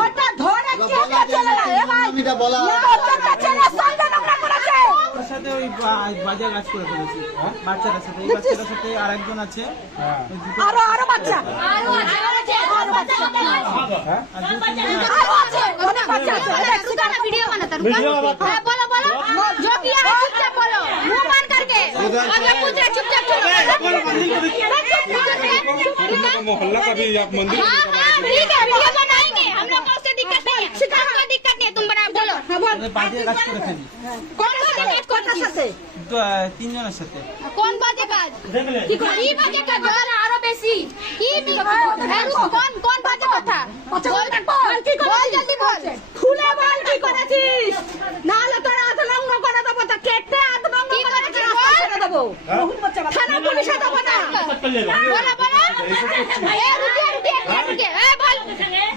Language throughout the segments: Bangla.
ওটা ধরে কে চলে না এ ভাই আমিটা বলা ওটা ছেলে সঙ্গে নোংরা করেছে ওর সাথে ওই বাজে কাজ করে ফেলেছি বাচ্চাটার সাথে এই বাচ্চাটার সাথে আরেকজন আছে আরো বাচ্চা আরো বাচ্চা অনেক বাচ্চা আছে रुका ना वीडियो बनाता रुका बोलो बोलो जो किया है चुपचाप बोलो मुंह बंद करके अगर पूछ रहे चुपचाप बोलो मोहल्ला का भी आप मंदिर हाँ ठीक है वीडियो बनाएंगे हम लोग को उससे दिक्कत नहीं है हमको दिक्कत नहीं है तुम बना बोलो বাজে কাজ করে ফেলি कौन बाजे काज करता সাথে তিনজনের সাথে कौन बाजे काज की बाजे काज बोला आरो बेसी की कौन कौन बाजे কথা বল কি বল জলদি বল খুলে বল কি করেছিস না হলে তোর আধ লঙ্গ করে দেবো তো কেটে আধ লঙ্গ কি করেছিস করে দেবো থানা পুলিশে দেবো না बोला बोला ए रुके ए बोल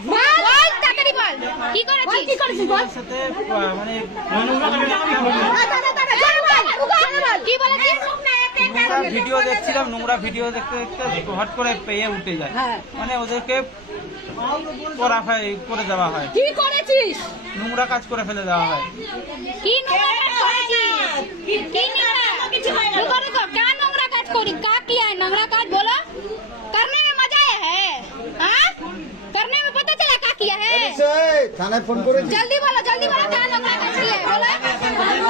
बोल ताकरी बोल की করেছিস কি করেছিস বল সাথে মানে কি বলেছিস ভিডিও দেখছিলাম নোংরা ভিডিও দেখতে দেখতে হট করে পেয়ে উঠে যায় মানে ওদেরকে করে দেওয়া হয় কি করেছিস নোংরা কাজ করে ফেলে দেওয়া হয় কি নোংরা কাজ করেছিস কি নোংরা কিছু হয় না रुको क्या নোংরা কাজ করি क्या किया है নোংরা কাজ बोलो करने में मजा आया है हां करने में पता चला क्या किया है থানায় ফোন করেছি जल्दी बोलो क्या নোংরা কাজ किया है बोलो